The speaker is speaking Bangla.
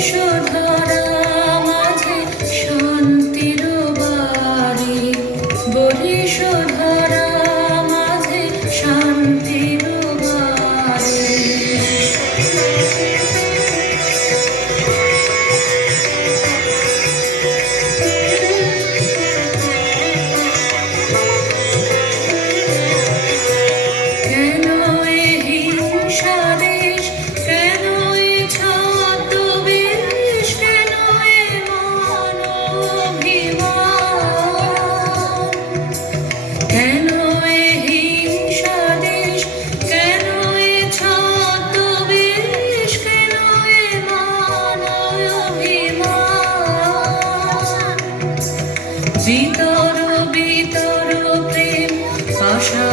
বরিশধরা মাঝে শান্তির বাড়ি, বরিশধরা মাঝে শান্তির বাড়ি। কেন এ হিংসা দেশ, কেন এ ছদ্মবেশ, কেন এ মানবাভিমান? কেন এ হিংসা দেশ, কেন এ ছদ্মবেশ, কেন এ মানবাভিমান? বিতর বিতর প্রেম পাশা